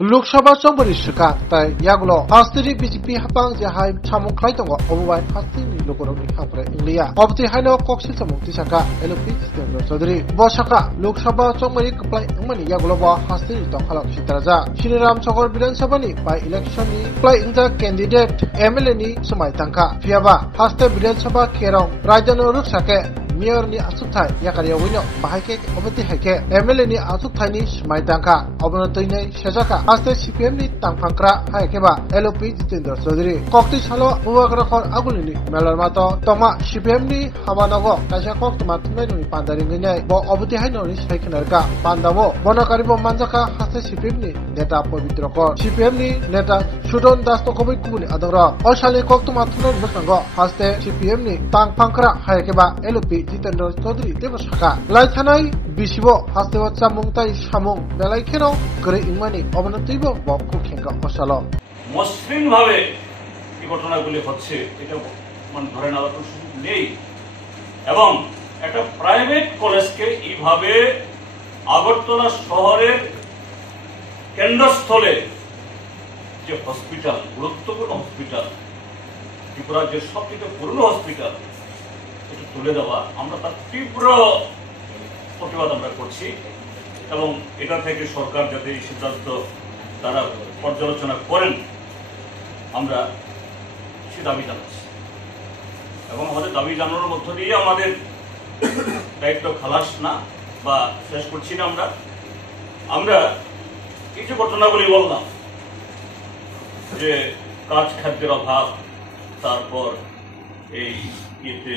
লোকসভা চম্বরি শিকা তাই ইয়াগুলো হাস্তিরি বিজেপি হাপাং যে হাই সামুং খাই দङ অববাই হাস্তিনি লোকরনি হাপরে ইংলিয়া অবতি হাইনো কক্সি সামুং তিসাকা এলপি জিতেন্দ্র চৌধুরী বসাকা লোকসভা চম্বরি কপ্লাই ইংমানি ইয়াগুলো ব হাস্তিনি দখালক সিতারাজা শ্রীরাম চকর বিধানসভানি বাই ইলেকশননি প্লাই ইংজা ক্যান্ডিডেট এমএলএ ni সময় তাঙ্কা ফিয়াবা হাস্তে বিধানসভা খেরং রাজ্যনো রুকসাকে mayor ni asukthai yakariya wino bahake obati haike MLA ni asukthai ni smai tangka obonotoi nei sejaka aste CPM ni tangphangkra haike ba LOP Jitendra Chaudhary kokti salo buwagrakhor aguli ni melar mato toma CPM ni habanago kaisa koktuma thumai ni pandaringi nei bo obati haino ni saikhnarka pandabo bonakari bo manjaka haste CPM ni neta pobitrokor CPM ni neta Sudon Das Tokoboi kubuni adora osali koktuma thumai bosnango haste CPM ni tangphangkra haike ba LOP Jitendra Chaudhary tebo saka laithanai bisibo haste bacha mungtai samung belai kheno করে ইংমানি অবনতিবো বকু খেঙ্কা অসালো মসৃণ ভাবে এই ঘটনাগুলি হচ্ছে এটা মানে ধরে নেওয়ার কোনো সুযোগ নেই এবং একটা প্রাইভেট কলেজকে এইভাবে আগরতলা শহরের কেন্দ্রস্থলে যে হসপিটাল গুরুত্বপূর্ণ হসপিটাল ত্রিপুরার যে সবচেয়ে পুরনো হসপিটাল এটা তুলে দেওয়া আমরা তার তীব্র প্রতিবাদ আমরা করছি এবং এটা থেকে সরকার যাতে এই সিদ্ধান্ত তারা পর্যালোচনা করেন আমরা সে দাবি জানাচ্ছি এবং আমাদের দাবি জানানোর মধ্য দিয়ে আমাদের দায়িত্ব খালাস না বা শেষ করছি না আমরা এই যে ঘটনাগুলি বললাম যে কাজ খাদ্যের অভাব তারপর এই ইয়েতে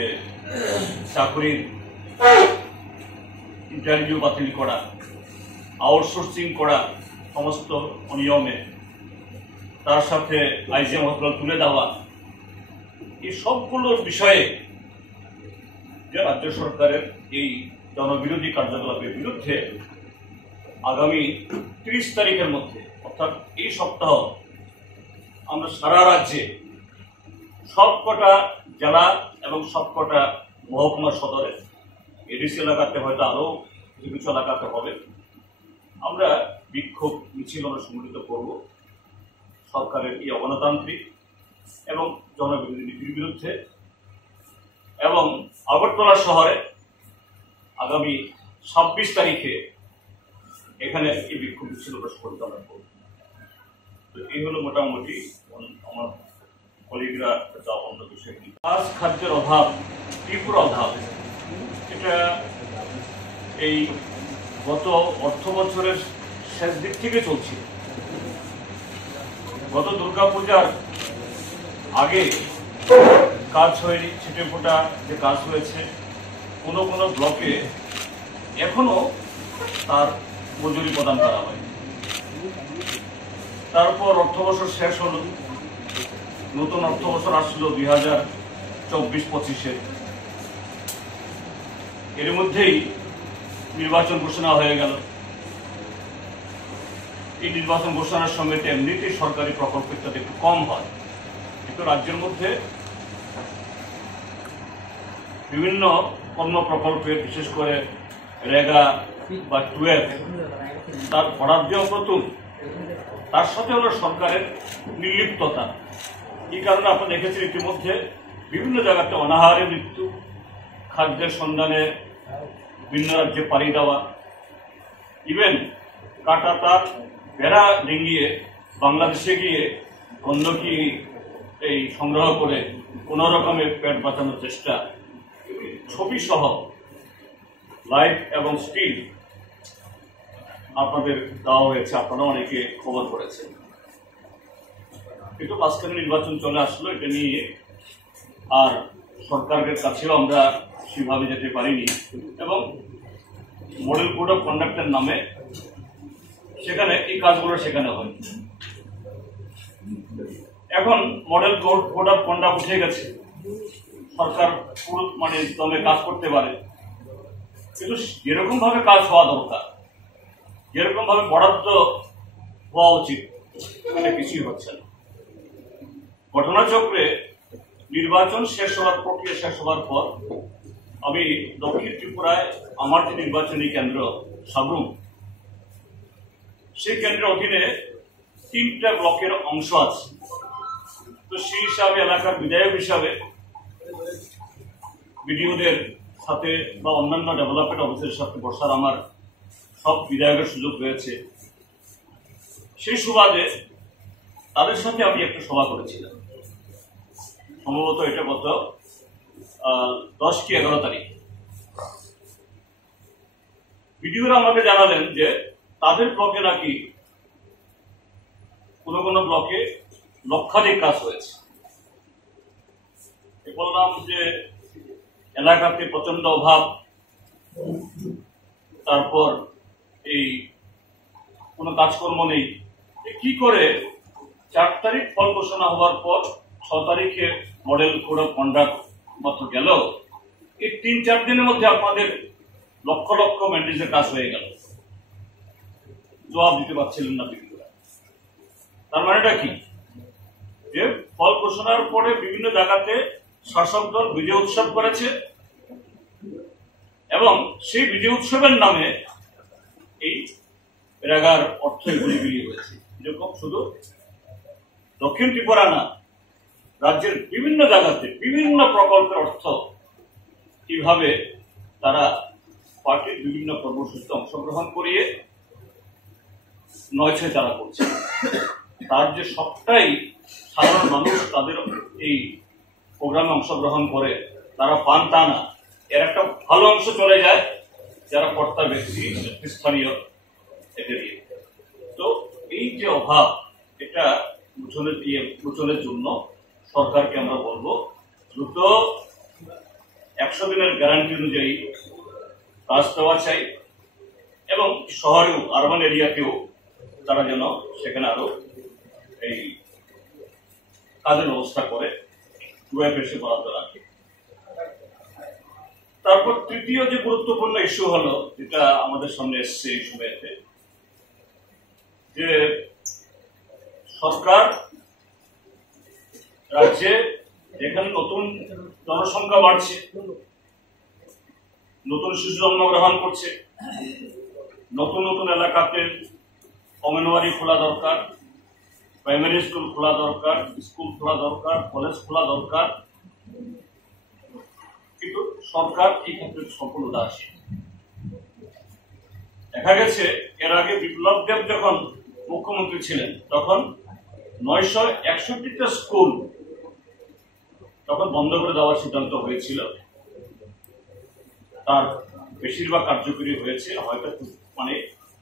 চাকরির ইন্টারভিউ বাতিল করা আউটসোর্সিং করা সমস্ত অনিয়মে তার সাথে আইজিএম হসপিটাল তুলে দেওয়া এই সবগুলোর বিষয়ে যে রাজ্য সরকারের এই জনবিরোধী কার্যকলাপের বিরুদ্ধে আগামী 30 তারিখের মধ্যে অর্থাৎ এই সপ্তাহ আমরা সারা রাজ্যে সবকটা জেলা এবং সবকটা মহকুমা সদরে এডিসি এলাকাতে হয়তো আরো কিছু এলাকাতে হবে আমরা বিক্ষোভ মিছিল আমরা সংগঠিত করব সরকারের এই অগণতান্ত্রিক এবং জনবিরোধী নীতির বিরুদ্ধে এবং আগরতলা শহরে আগামী 26 তারিখে এখানে এই বিক্ষোভ মিছিল আমরা সংগঠিত করব তো এই হলো মোটামুটি আমার কলিগরা যাওয়া অন্য বিষয় কাজ খাদ্যের অভাব তীব্র অভাব এটা এই গত অর্থ বছরের শেষ দিক থেকে চলছে গত দুর্গাপূজার আগে কাজ হয়নি ছিটে ফোটা যে কাজ হয়েছে কোনো কোনো ব্লকে এখনো তার মজুরি প্রদান করা হয় তারপর অর্থবছর শেষ হলো নতুন অর্থবছর আসলো 2024-25-এ এর মধ্যেই নির্বাচন ঘোষণা হয়ে গেল এই নির্বাচন ঘোষণার সঙ্গে এমনিতেই সরকারি প্রকল্প ইত্যাদি একটু কম হয় কিন্তু রাজ্যের মধ্যে বিভিন্ন পণ্য প্রকল্পে বিশেষ করে রেগা বা 12 তার বরাদ্দ প্রথম তার সাথে হলো সরকারের নির্লিপ্ততা এই কারণে আপনারা দেখেছেন ইতিমধ্যে বিভিন্ন জায়গাতে অনাহারে মৃত্যু খাদ্যের সন্ধানে বিভিন্ন রাজ্যে পাড়ি দেওয়া ইভেন কাটাতার বেড়া ডিঙ্গিয়ে বাংলাদেশে গিয়ে গন্ধকি এই সংগ্রহ করে কোন রকমে পেট বাঁচানোর চেষ্টা ছবি সহ লাইভ এবং স্টিল আপনাদের দেওয়া হয়েছে আপনারা অনেকে খবর করেছেন কিন্তু মাঝখানে নির্বাচন চলে আসলো এটা নিয়ে আর সরকারের কাছেও আমরা সেভাবে যেতে পারিনি এবং মডেল কোড অফ কন্ডাক্টের নামে সেখানে এই কাজগুলো সেখানে হয় এখন মডেল কোড অফ কন্ডাক্ট উঠে গেছে সরকার পুরো মানে দমে কাজ করতে পারে কিন্তু যেরকম ভাবে কাজ হওয়া দরকার যেরকম ভাবে বরাদ্দ হওয়া উচিত এটা কিছুই হচ্ছে না ঘটনাচক্রে নির্বাচন শেষ হওয়ার প্রক্রিয়া শেষ হওয়ার পর আমি দক্ষিণ ত্রিপুরায় আমার যে নির্বাচনী কেন্দ্র সাবরুম সেই কেন্দ্রের অধীনে 3টা ব্লকের অংশ আছে। তো সেই হিসাবে এলাকার বিধায়ক হিসাবে বিডিওদের সাথে বা অন্যান্য ডেভেলপমেন্ট অফিসের সাথে বসার আমার সব বিধায়কের সুযোগ রয়েছে। সেই সুবাদে তাদের সাথে আমি একটা সভা করেছিলাম, সম্ভবত এটা গত 10 কি 11 তারিখ। বিডিওরা আমাকে জানালেন যে তাদের ব্লকে নাকি কোনো ব্লকে লক্ষাধিক কাজ হয়েছে। বললাম যে এলাকাতে প্রচন্ড অভাব, তারপর এই কোনো কাজকর্ম নেই। কি করে 4 তারিখ ফল ঘোষণা হওয়ার পর 6 তারিখে মডেল কোড অফ কন্ডাক্ট মাত্র গেল, এই 3-4 দিনের মধ্যে আপনাদের লক্ষ লক্ষ মেন্টেন্সের কাজ হয়ে গেল? জবাব দিতে পারছিলেন না বিডিওরা। তার মানেটা কি? যে ফল ঘোষণার পরে বিভিন্ন জায়গাতে শাসক দল বিজয় উৎসব করেছে এবং সেই বিজয় উৎসবের নামে এই রেগার অর্থ গুলিবিলি হয়েছে। যেরকম শুধু দক্ষিণ ত্রিপুরা না, রাজ্যের বিভিন্ন জায়গাতে বিভিন্ন প্রকল্পের অর্থ কিভাবে তারা পার্টির বিভিন্ন কর্মসূচিতে অংশগ্রহণ করিয়ে নয়ছয় তারা করছে। তার যে সবটাই সাধারণ মানুষ তাদের এই প্রোগ্রামে অংশগ্রহণ করে তারা পান তা না, এর একটা ভালো অংশ চলে যায় যারা কর্তা ব্যক্তি, স্থানীয় এদের। তো এই যে অভাব, এটা মোচনের জন্য সরকারকে আমরা বলবো দ্রুত 100 দিনের গ্যারান্টি অনুযায়ী কাজ দেওয়া চাই এবং শহরেও আরবান এরিয়াতেও তারা যেন সেখানে আরো এই কাজের ব্যবস্থা করে বেশি বরাদ্দ রাখে। তারপর তৃতীয় যে গুরুত্বপূর্ণ ইস্যু হলো, যেটা আমাদের সামনে এসছে এই সময়তে, যে সরকার রাজ্যে যেখানে নতুন জনসংখ্যা বাড়ছে, নতুন শিশু জন্মগ্রহণ করছে, নতুন নতুন এলাকাতে অঙ্গনওয়াড়ি খোলা দরকার, প্রাইমারি স্কুল খোলা দরকার, স্কুল খোলা দরকার, কলেজ খোলা দরকার, কিন্তু সরকার এই ক্ষেত্রে সম্পূর্ণ উদাসীন। দেখা গেছে এর আগে বিপ্লব দেব যখন মুখ্যমন্ত্রী ছিলেন তখন 961টা স্কুল তখন বন্ধ করে দেওয়ার সিদ্ধান্ত হয়েছিল। তার বেশিরভাগ কার্যকরী হয়েছে, হয়তো মানে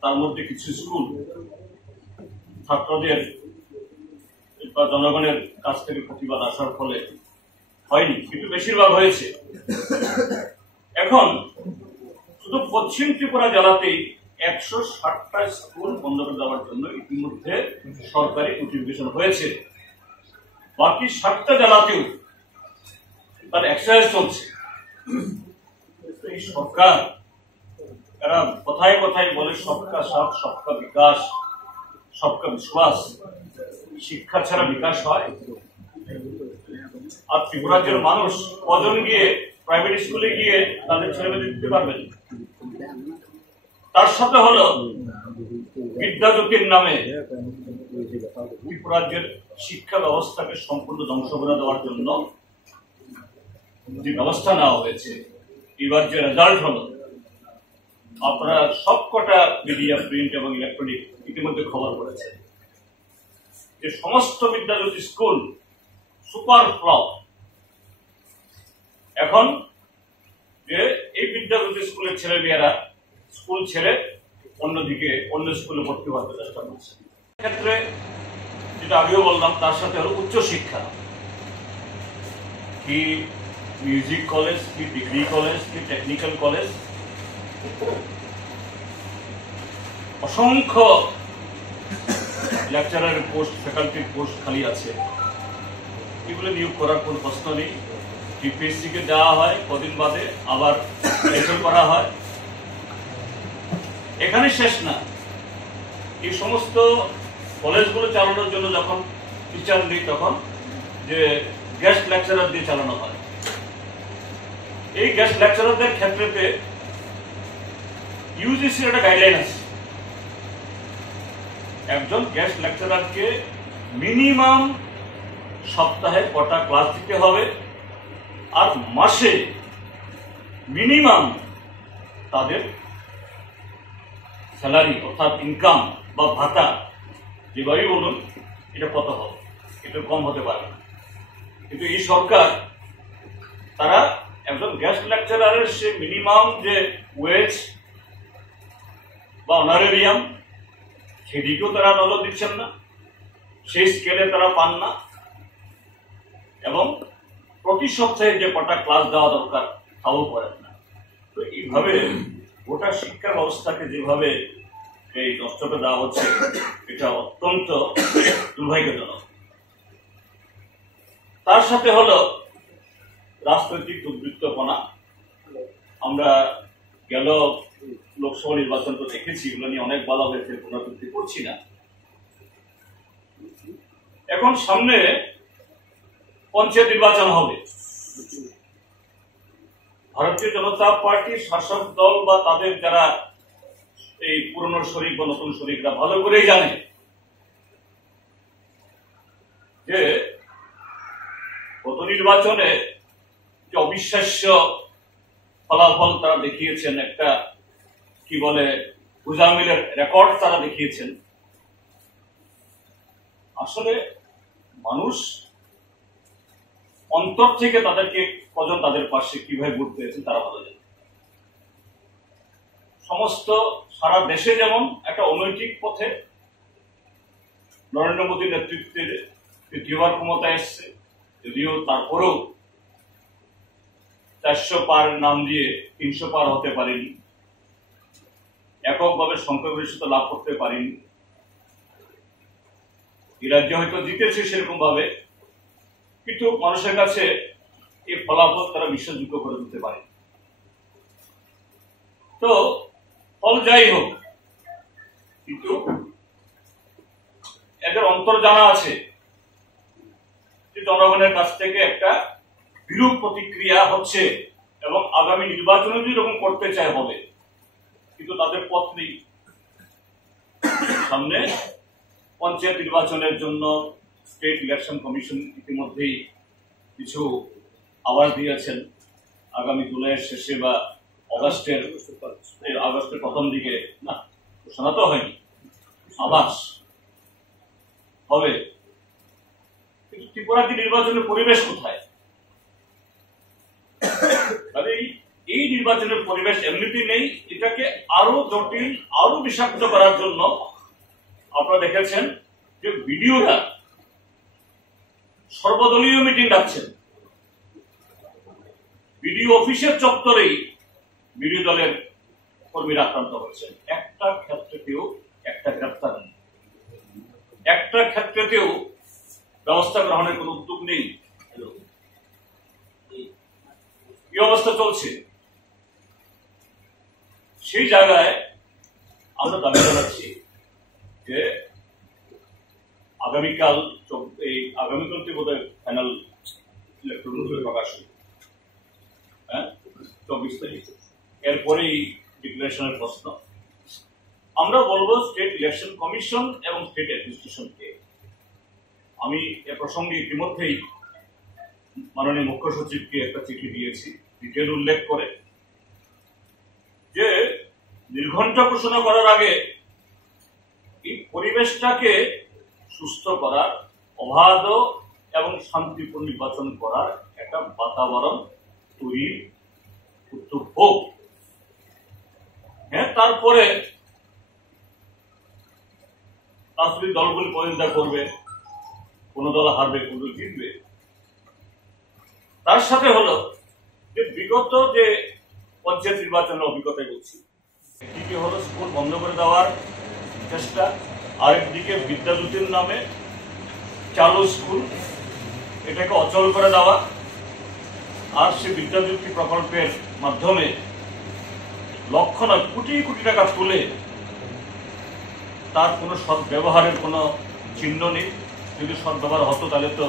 তার মধ্যে কিছু স্কুল ছাত্রদের বা জনগণের কাছ থেকে প্রতিবাদ আসার ফলে হয়নি, কিন্তু বেশিরভাগ হয়েছে। এখন শুধু পশ্চিম ত্রিপুরা জেলাতেই 160টা স্কুল বন্ধ করে দেওয়ার জন্য ইতিমধ্যে সরকারি নোটিফিকেশন হয়েছে। বাকি 7টা জেলাতেও তার এক্সারসাইজ চলছে। এই সরকার এরা কথায় কথায় বলে সবকা সাথ, সবকা বিকাশ, সবকা বিশ্বাস। শিক্ষা ছাড়া বিকাশ হয়? আর ত্রিপুরার মানুষ কজন গিয়ে প্রাইভেট স্কুলে গিয়ে তাদের ছেলেমেয়েদের দিতে পারবেন? তার সাথে হলো বিদ্যাজ্যোতির নামে ত্রিপুরার শিক্ষা ব্যবস্থাকে সম্পূর্ণ ধ্বংস করে দেওয়ার জন্য যে ব্যবস্থা নেওয়া হয়েছে, এবার যে রেজাল্ট হলো, আপনারা সবকটা মিডিয়া, প্রিন্ট এবং ইলেকট্রনিক ইতিমধ্যে খবর করেছে যে সমস্ত বিদ্যাজ্যোতি স্কুল সুপার ফ্লপ। এখন যে এই বিদ্যাজ্যোতি স্কুলের ছেলে মেয়েরা স্কুল ছেড়ে অন্যদিকে অন্য স্কুলে ভর্তি হতে চেষ্টা করছে। ক্ষেত্রে যেটা আগেও বললাম, তার সাথে হলো উচ্চশিক্ষা, কি মিউজিক কলেজ, কি ডিগ্রি কলেজ, কি টেকনিক্যাল কলেজ, অসংখ্য লেকচারারের পোস্ট, ফ্যাকাল্টির পোস্ট খালি আছে। এগুলো নিয়োগ করার কোনো প্রশ্ন নেই। টিপিএসসি কে দেওয়া হয়, কদিন বাদে আবার রেজাল্ট করা হয়। এখানে শেষ না, এই সমস্ত কলেজগুলো চালানোর জন্য যখন টিচার নেই তখন যে গেস্ট লেকচারার দিয়ে চালানো হয়। এই গেস্ট লেকচারারদের ক্ষেত্রে ইউজিসির একটা গাইডলাইন আছে একজন গেস্ট লেকচারারকে মিনিমাম সপ্তাহে কটা ক্লাস দিতে হবে, আর মাসে মিনিমাম তাদের স্যালারি অর্থাৎ ইনকাম বা ভাতা যেভাবেই বলুন এটা কত হবে, এটা কম হতে পারে না। কিন্তু এই সরকার তারা একজন গেস্ট লেকচারারের সে মিনিমাম যে ওয়েজ বা অনারেরিয়াম সেদিকেও তারা নজর দিচ্ছেন না, সেই স্কেলে তারা পান না, এবং প্রতি সপ্তাহে যে কটা ক্লাস দেওয়া দরকার তাও করেন না। তো এইভাবে গোটা শিক্ষা ব্যবস্থাকে যেভাবে এই নষ্ট করে দেওয়া হচ্ছে এটা অত্যন্ত দুর্ভাগ্যজনক। তার সাথে হলো রাজনৈতিক দুর্বৃত্তপনা। আমরা গেল লোকসভা নির্বাচন তো দেখেছি, এগুলো নিয়ে অনেক বলা হয়েছে, পুনরাবৃত্তি করছি না। এখন সামনে পঞ্চায়েত নির্বাচন হবে। ভারতীয় জনতা পার্টির শাসক দল বা তাদের যারা এই পুরনো শরিক বা নতুন শরিকরা ভালো করেই জানে যে গত নির্বাচনে যে অবিশ্বাস্য ফলাফল তারা দেখিয়েছেন, একটা কি বলে গুজামিলের রেকর্ড তারা দেখিয়েছেন। আসলে মানুষ অন্তর থেকে তাদেরকে কজন তাদের পাশে কিভাবে ভোট পেয়েছেন তারা ভালো জানে। সমস্ত সারা দেশে যেমন একটা অনৈতিক পথে নরেন্দ্র মোদীর নেতৃত্বে তৃতীয়বার ক্ষমতা এসছে, যদিও তারপরেও 400 পার নাম দিয়ে 300 পার হতে পারেনি, এককভাবে সংখ্যাগরিষ্ঠতা লাভ করতে পারেনি। এই রাজ্যে হয়তো জিতেছে সেরকম ভাবে, কিন্তু মানুষের কাছে এই ফলাফল তারা বিশ্বাসযোগ্য করে দিতে পারে। তো ফল যাই হোক, কিন্তু এদের অন্তর জানা আছে যে জনগণের কাছ থেকে একটা বিরূপ প্রতিক্রিয়া হচ্ছে, এবং আগামী নির্বাচনে যদি এরকম করতে চায় হবে, কিন্তু তাদের পথ নেই। সামনে পঞ্চায়েত নির্বাচনের জন্য স্টেট ইলেকশন কমিশন ইতিমধ্যেই কিছু আওয়াজ দিয়েছেন। আগামী জুলাইয়ের শেষে বা আগস্টের প্রথম দিকে, না ঘোষণা তো হয়নি, আভাস হবে। কিন্তু ত্রিপুরার নির্বাচনের পরিবেশ কোথায়? তাহলে এই নির্বাচনের পরিবেশ এমনিতেই নেই। এটাকে আরো জটিল, আরো বিষাক্ত করার জন্য আপনারা দেখেছেন যে বিডিওরা সর্বদলীয় মিটিং ডাকছেন। বিডিও অফিসের চত্বরেই বিরোধী দলের কর্মীরা আক্রান্ত হয়েছেন। একটা ক্ষেত্রেতেও একটা গ্রেপ্তার নেই, একটা ক্ষেত্রেতেও ব্যবস্থা গ্রহণের কোন উদ্যোগ নেই। এই অবস্থা চলছে। সেই জায়গায় আমরা দাবি জানাচ্ছি যে আগামীকালকে বোধহয় ফাইনাল ইলেকট্রনিক প্রকাশ হবে, 24 তারিখ, এরপরেই ডিক্লারেশনের প্রশ্ন। আমরা বলবো স্টেট ইলেকশন কমিশন এবং স্টেট অ্যাডমিনিস্ট্রেশনকে। আমি এ প্রসঙ্গে ইতিমধ্যেই মাননীয় মুখ্য সচিবকে একটা চিঠি দিয়েছি, ডিটেল উল্লেখ করে যে নির্ঘণ্ট ঘোষণা করার আগে এই পরিবেশটাকে সুস্থ করার, অবাধ এবং শান্তিপূর্ণ নির্বাচন করার একটা বাতাবরণ তৈরির উদ্যোগ হোক। হ্যাঁ, তারপরে রাজনৈতিক দলগুলি প্রতিদ্বন্দ্বিতা করবে, কোন দল হারবে, কোন দল জিতবে। তার সাথে হলো যে বিগত যে পঞ্চায়েত নির্বাচনের অভিজ্ঞতায় বলছি, একদিকে হলো স্কুল বন্ধ করে দেওয়ার চেষ্টা, আরেকদিকে বিদ্যাজ্যোতির নামে চালু স্কুল এটাকে অচল করে দেওয়া, আর সে বিদ্যাজ্যোতি প্রকল্পের মাধ্যমে লক্ষ নয় কোটি কোটি টাকা তুলে তার কোনো সদ্ব্যবহারের কোনো চিহ্ন নেই। যদি সদ্ব্যবহার হতো তাহলে তো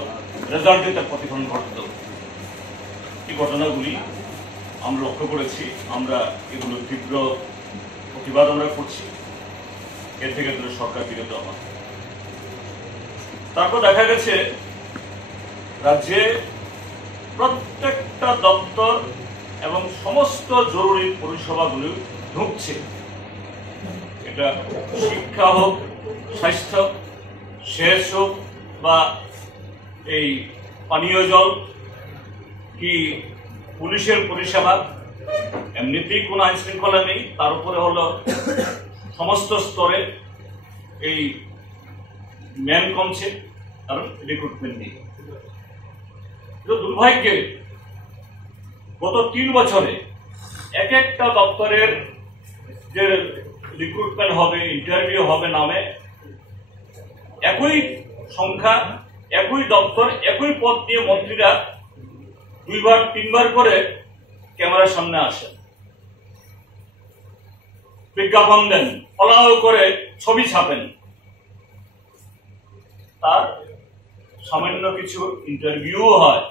রেজাল্টে তার প্রতিফলন ঘটত। এই ঘটনাগুলি আমরা লক্ষ্য করেছি, আমরা এগুলো তীব্র প্রতিবাদ আমরা করছি। এর থেকে দূরে সরকার বিরত হওয়া। তারপর দেখা গেছে রাজ্যে প্রত্যেকটা দপ্তর এবং সমস্ত জরুরি পরিষেবাগুলি ঢুকছে। এটা শিক্ষা হোক, স্বাস্থ্য, সেচ হোক, বা এই পানীয় জল, কি পুলিশের পরিষেবা, এমনিতেই কোনো আইন শৃঙ্খলা নেই, তার উপরে হলো সমস্ত স্তরে এই ম্যান কমছে, কারণ রিক্রুটমেন্ট নেই। দুর্ভাগ্যে গত 3 বছরে এক একটা দপ্তরের যে রিক্রুটমেন্ট হবে, ইন্টারভিউ হবে নামে একই সংখ্যা, একই দপ্তর, একই পদ দিয়ে মন্ত্রীরা 2বার 3বার করে ক্যামেরার সামনে আসেন, বিজ্ঞাপন দেন, ফলাও করে ছবি ছাপেন, তার সামান্য কিছু ইন্টারভিউ হয়,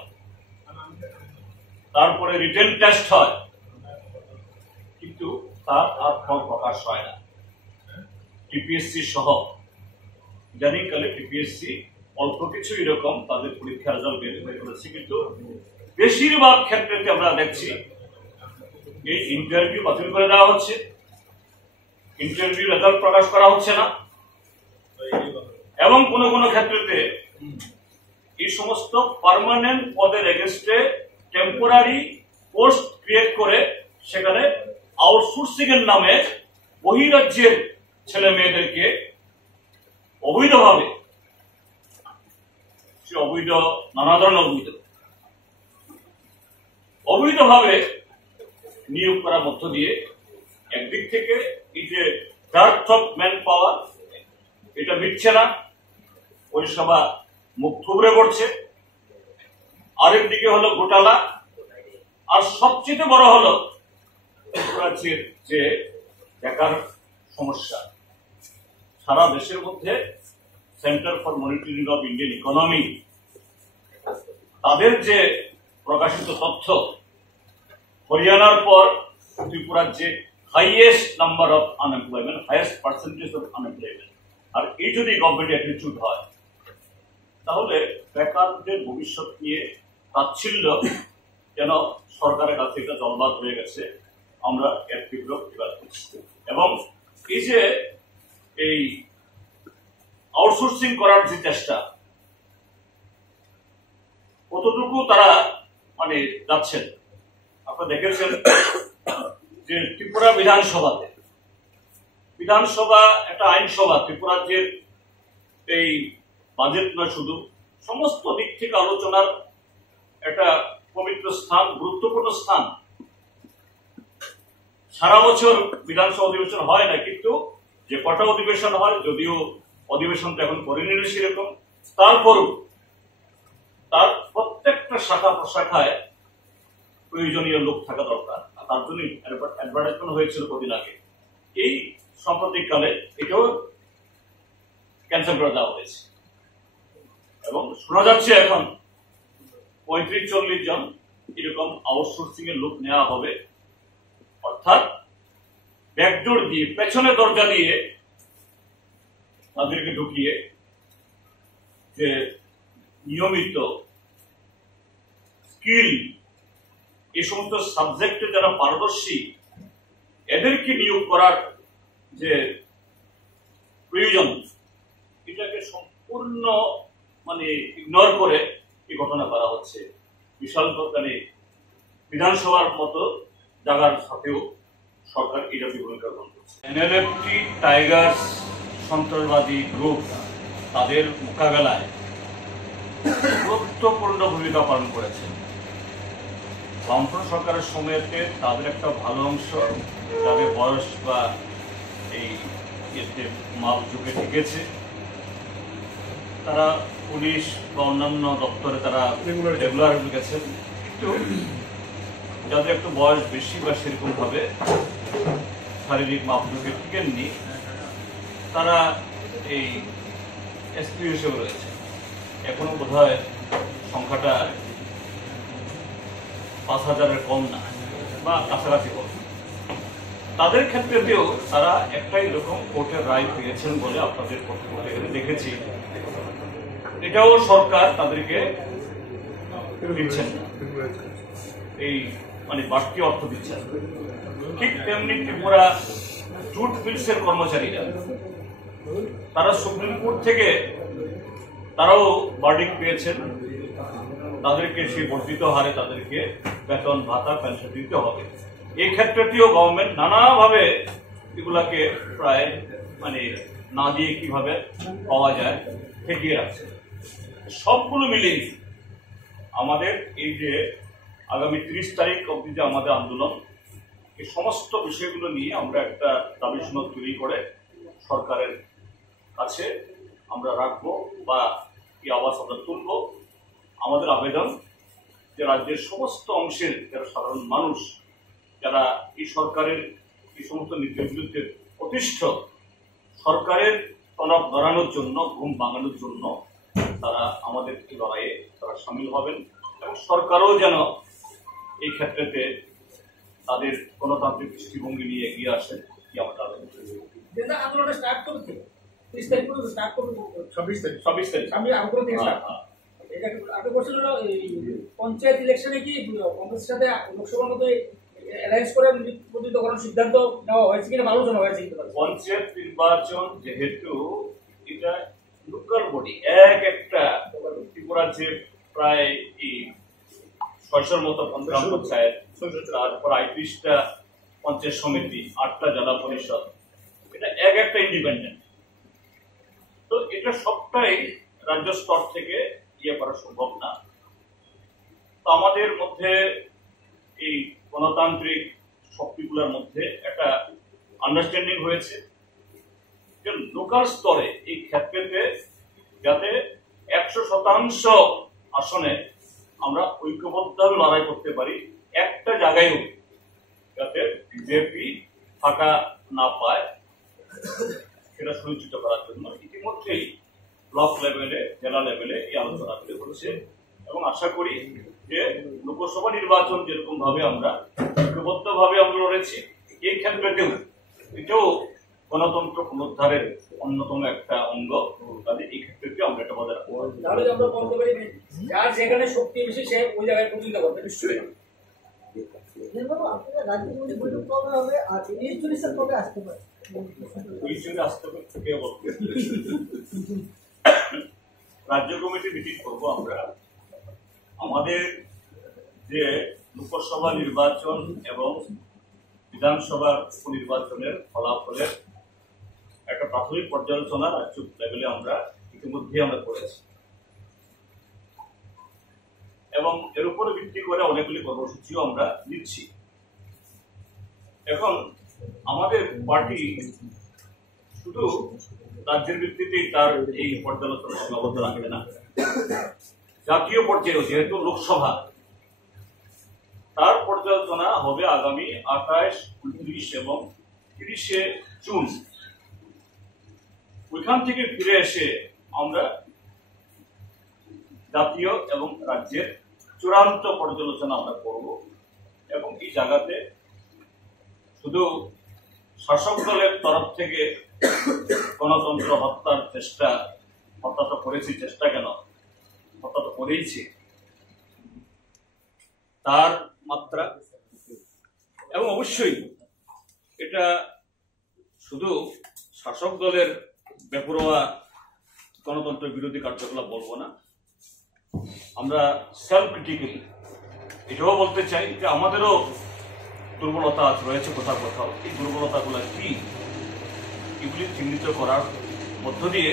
তারপরে রিটেন টেস্ট হয়, কিন্তু তার আর ফল প্রকাশ হয় না। টিপিএসসি সহ জানি কালে টিপিএসসি অল্প কিছু এরকম তাদের পরীক্ষার রেজাল্ট বের হয়ে করেছে, কিন্তু বেশিরভাগ ক্ষেত্রে আমরা দেখছি এই ইন্টারভিউ বাতিল করে দেওয়া হচ্ছে, ইন্টারভিউ রেজাল্ট প্রকাশ করা হচ্ছে না, এবং কোন কোন ক্ষেত্রে এই সমস্ত পার্মানেন্ট পদের এগেনস্টে টেম্পোরারি পোস্ট ক্রিয়েট করে সেখানে আউটসোর্সিং এর নামে বহিরাজ্যের ছেলে মেয়েদেরকে অবৈধভাবে, অবৈধ নানা ধরনের অবৈধভাবে নিয়োগ করার মধ্য দিয়ে একদিক থেকে এই যে ডেপথ অফ ম্যান পাওয়ার এটা মিটছে না, পরিষেবা মুখ থুবড়ে পড়ছে, আরেকদিকে হলো ঘোটালা, আর সবচেয়ে বড় হলো রাজ্যের যে বেকার সমস্যা। সারা দেশের মধ্যে centre for monitoring of Indian economy তাদের যে প্রকাশিত তথ্য, হরিয়ানার পর ত্রিপুরার যে highest number of unemployment, highest percentage of unemployment, আর এই যদি গভর্নমেন্ট অ্যাটিটিউড হয় তাহলে বেকারদের ভবিষ্যৎ নিয়ে তাচ্ছিল্য যেন সরকারের কাছে এটা জলবাদ হয়ে গেছে। আমরা এর তীব্র প্রতিবাদ করছি, এবং এই যে এই আউটসোর্সিং করার যে চেষ্টা, কতটুকু তারা মানে যাচ্ছেন আপনারা দেখেছেন যে ত্রিপুরা বিধানসভা একটা আইনসভা, ত্রিপুরার যে এই বাজেট নয়, শুধু সমস্ত দিক থেকে আলোচনার একটা পবিত্র স্থান, গুরুত্বপূর্ণ স্থান। সারা বছর বিধানসভা অধিবেশন হয় না, কিন্তু যে কটা অধিবেশন হয়, যদিও অধিবেশন তো এখন করে নিল সেরকম, তারপরও তার প্রত্যেকটা শাখা প্রশাখায় প্রয়োজনীয় লোক থাকা দরকার। তার জন্য অ্যাডভার্টাইজমেন্ট হয়েছিল কদিন আগে, এই সাম্প্রতিককালে এটাও ক্যান্সেল করে দেওয়া হয়েছে, এবং শোনা যাচ্ছে এখন 35-40 জন এরকম আউটসোর্সিং এর লোক নেওয়া হবে, অর্থাৎ ব্যাকডোর দিয়ে, পেছনে দরজা দিয়ে তাদেরকে ঢুকিয়ে যে নিয়মিত স্কিল, এই সমস্ত সাবজেক্টে যারা পারদর্শী এদেরকে নিয়োগ করার যে প্রয়োজন, এটাকে সম্পূর্ণ মানে ইগনোর করে এই ঘটনা করা হচ্ছে। বিশাল মানে বিধানসভার মতো জায়গার সাথেও সরকার এটা ভূমিকা গ্রহণ করছে। এনএলএফটি টাইগার্স সন্ত্রাসবাদী গ্রুপ তাদের মোকাবেলায় গুরুত্বপূর্ণ ভূমিকা পালন করেছে। বামফ্রন্ট সরকারের সময়তে তাদের একটা ভালো অংশ, তাদের বয়স বা এই মাপ যুগে ঠেকেছে, তারা পুলিশ বা অন্যান্য দপ্তরে তারা রেগুলার গেছেন, কিন্তু যাদের একটু বয়স বেশি বা সেরকম ভাবে শারীরিক মাপদণ্ডে টিকেননি, তারা এই এসপি হিসেবে রয়েছে। এখনো বোধ হয় সংখ্যাটা 5000-এর কম না, বা কাছাকাছি কম। তাদের ক্ষেত্রেতেও তারা একটাই রকম কোর্টের রায় পেয়েছেন বলে আপনাদের পত্রিকা দেখেছি। এটাও সরকার তাদেরকে দিচ্ছেন, এই মানে বাড়তি অর্থ দিচ্ছেন। ঠিক তেমনি ত্রিপুরা জুট মিলসের কর্মচারীরা তারা সুপ্রিম কোর্ট থেকে তারাও ভার্ডিক্ট পেয়েছেন, তাদেরকে সেই বর্ধিত হারে তাদেরকে বেতন ভাতা পেনশন দিতে হবে। এই ক্ষেত্রটিও গভর্নমেন্ট নানাভাবে এগুলাকে প্রায় মানে না দিয়ে কিভাবে পাওয়া যায় ঠেকিয়ে রাখছে। সবগুলো মিলিয়ে আমাদের এই যে আগামী 30 তারিখ অবধি যে আমাদের আন্দোলন, এই সমস্ত বিষয়গুলো নিয়ে আমরা একটা দাবি সনদ তৈরি করে সরকারের কাছে আমরা রাখবো বা এই আওয়াজ আমরা তুলব। আমাদের আবেদন যে রাজ্যের সমস্ত অংশের যারা সাধারণ মানুষ, যারা এই সরকারের এই সমস্ত নীতির বিরুদ্ধে প্রতিষ্ঠ, সরকারের টনক ধরানোর জন্য, ঘুম ভাঙানোর জন্য তারা আমাদের এই লড়াইয়ে তারা সামিল হবেন এবং সরকারও যেন এই ক্ষেত্রেতে তাদের গণতান্ত্রিক দৃষ্টিভঙ্গি নিয়ে এগিয়ে আসেন। কি আমাদের আবেদন। আন্দোলনটা স্টার্ট করতে 30 তারিখ পর্যন্ত স্টার্ট করতে 26 তারিখ আমি আগ্রহ থেকে এটা আগে বলছিল পঞ্চায়েত ইলেকশনে কি কংগ্রেসের সাথে লোকসভার মধ্যে অ্যালায়েন্স করে প্রতিদ্বন্দ্বিতা করার সিদ্ধান্ত নেওয়া হয়েছে কিনা আলোচনা হয়েছে। পঞ্চায়েত নির্বাচন যেহেতু এটা লোকাল বডি, একটা ত্রিপুরার যে প্রায় 600-র মতো গ্রাম পঞ্চায়েত, তারপর 38টা পঞ্চায়েত সমিতি, 8টা জেলা পরিষদ, এটা একটা ইন্ডিপেন্ডেন্ট। তো এটা সবটাই রাজ্য স্তর থেকে ইয়ে করা সম্ভব না। তো আমাদের মধ্যে এই গণতান্ত্রিক শক্তিগুলোর মধ্যে একটা আন্ডারস্ট্যান্ডিং হয়েছে যে লোকাল স্তরে এই ক্ষেত্রে যাতে 100% আসনে আমরা ঐক্যবদ্ধভাবে লড়াই করতে পারি, একটা জায়গায়ও যাতে বিজেপি ফাঁকা না পায় সেটা সুনিশ্চিত করার জন্য ইতিমধ্যেই ব্লক লেভেলে, জেলা লেভেলে এই আলোচনাগুলি হচ্ছে এবং আশা করি যে লোকসভা নির্বাচন যেরকম ভাবে আমরা ঐক্যবদ্ধভাবে আমরা লড়েছি, এই ক্ষেত্রেতেও এটাও গণতন্ত্র পুনরুদ্ধারের অন্যতম একটা অঙ্গ। তাহলে এই ক্ষেত্রে আমরা এটা বজায় রাখবো। তাহলে আমরা বলতে পারি যার যেখানে শক্তি বেশি সে ওই জায়গায় প্রতিনিধিত্ব করবে। নিশ্চয়ই রাজ্য কমিটি মিটিং করবো আমরা। আমাদের যে লোকসভা নির্বাচন এবং বিধানসভা উপনির্বাচনের ফলাফলের একটা প্রাথমিক পর্যালোচনা রাজ্য লেভেলে আমরা ইতিমধ্যে আমরা করেছি এবং এর উপরে ভিত্তি করে অনেকগুলি কর্মসূচিও আমরা নিচ্ছি। এখন আমাদের পার্টি শুধু রাজ্যের ভিত্তিতেই তার এই পর্যালোচনা সীমাবদ্ধ রাখবে না, জাতীয় পর্যায়েও যেহেতু লোকসভা, তার পর্যালোচনা হবে আগামী 28, 29 এবং 30শে জুন। ওইখান থেকে ফিরে এসে আমরা জাতীয় এবং রাজ্যের চূড়ান্ত পর্যালোচনা আমরা করব এবং এই জায়গাতে শুধু শাসক দলের তরফ থেকে গণতন্ত্র হত্যার চেষ্টা, হত্যা তো করেছি, চেষ্টা কেন, হত্যা তো করেইছি, তার মাত্রা এবং অবশ্যই এটা শুধু শাসক দলের বেপরোয়া গণতন্ত্র বিরোধী কার্যকলাপ বলবো না, আমরা সেলফ ক্রিটিক্যালি এটাও বলতে চাই যে আমাদেরও দুর্বলতা রয়েছে কোথাও কোথাও। এই দুর্বলতাগুলো কি, এগুলি চিহ্নিত করার মধ্য দিয়ে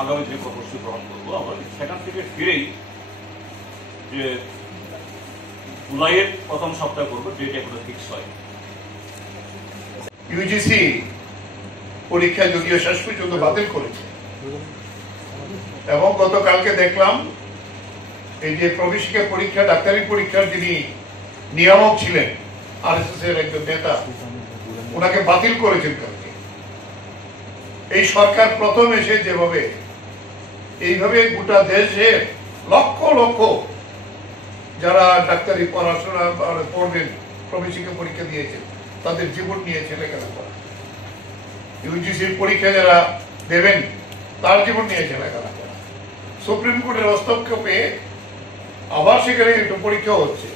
আগামী দিনে কর্মসূচি গ্রহণ করবো। আবার সেখান থেকে ফিরেই যে জুলাইয়ের প্রথম সপ্তাহে করবো, যেটা এগুলো ফিক্স হয়। ইউজিসি পরীক্ষা যদিও শেষ পর্যন্ত বাতিল করেছে এবং গতকালকে দেখলাম এই যে প্রবেশিকা পরীক্ষা, ডাক্তারি পরীক্ষার যিনি নিয়ামক ছিলেন আরএসএস এর একজন নেতা, ওনাকে বাতিল করেছেন কালকে। এই সরকার প্রথম এসে যেভাবে এইভাবে গোটা দেশে লক্ষ লক্ষ যারা ডাক্তারি পড়াশোনা পড়বেন, প্রবেশিকা পরীক্ষা দিয়েছেন, তাদের জীবন নিয়ে ছেলেখেলা করা, ইউজিসির পরীক্ষা যারা দেবেন তার জীবন নিয়ে ছেলেখেলা করা, সুপ্রিম কোর্টের হস্তক্ষেপে আবার সেখানে একটু পরীক্ষা হচ্ছে,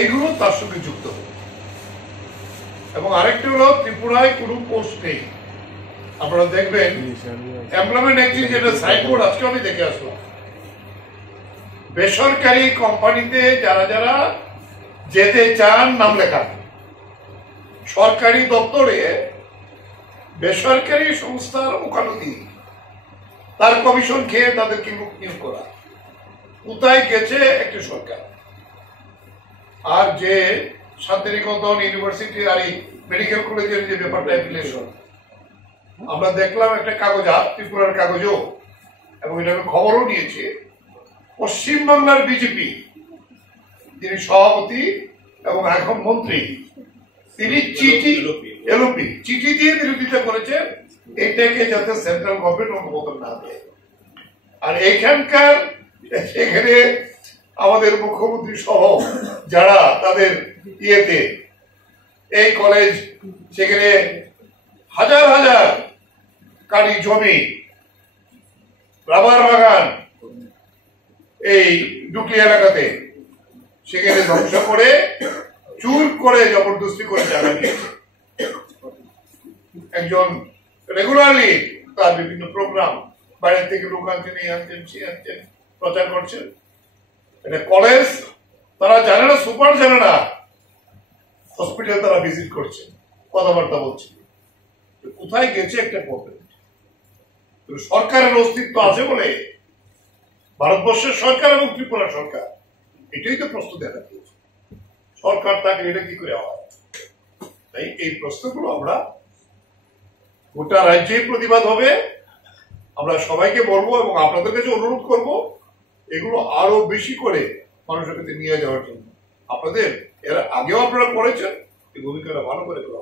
এইগুলো তার সঙ্গে যুক্ত হবে। এবং আরেকটা হলো ত্রিপুরায় কোনো পোস্ট নেই। আপনারা দেখবেন এমপ্লয়মেন্ট এক্সচেঞ্জ যেটা সাইনবোর্ড আজকে আমি দেখে আসলাম, বেসরকারি কোম্পানিতে যারা যারা যেতে চান নাম লেখা, সরকারি দপ্তরে বেসরকারি সংস্থার ওকালতি, তার কমিশন খেয়ে তাদেরকে নিয়োগ করা, কোথায় গেছে একটা সরকার। আর যে শান্তিনিকেতন ইউনিভার্সিটি আর এই মেডিকেল কলেজের যে ব্যাপারটা অ্যাপ্লিকেশন, আমরা দেখলাম একটা কাগজ, ত্রিপুরার কাগজও, এবং এটা আমি খবরও নিয়েছি, পশ্চিমবাংলার বিজেপি যিনি সভাপতি এবং এখন মন্ত্রী, তিনি চিঠি দিয়ে বিরোধিতা করেছেন এটাকে যাতে সেন্ট্রাল গভর্নমেন্ট অনুমোদন না দেয়। আর এখানকার এখানে আমাদের মুখ্যমন্ত্রী সহ যারা তাদের ইয়েতে এই কলেজ, সেখানে হাজার হাজার কারি জমি, রাবার বাগান এই ডুকলি এলাকাতে, সেখানে ধ্বংস করে চুর করে জবরদস্তি করে জায়গা নিয়েছে। একজন রেগুলারলি তার বিভিন্ন প্রোগ্রাম, বাইরে থেকে লোক আনছেন, এই আনছেন, সে আনছেন, প্রচার করছেন। এটা কলেজ তারা জানে না, সুপার জানে না, হসপিটাল তারা ভিজিট করছে, কথাবার্তা বলছে, কোথায় গেছে একটা প্রবলেম। সরকারের অস্তিত্ব আছে বলে ভারতবর্ষের সরকার এবং ত্রিপুরা সরকার, এটাই তো প্রশ্ন দেখা দিয়েছে, সরকার তাকে এটা কি করে হয়। তাই এই প্রশ্নগুলো আমরা গোটা রাজ্যেই প্রতিবাদ হবে, আমরা সবাইকে বলবো এবং আপনাদের কাছে অনুরোধ করব এগুলো আরো বেশি করে মানুষের কাছে নিয়ে যাওয়ার জন্য। আপনাদের এর আগেও আপনারা করেছেন, এই ভূমিকাটা ভালো করে করা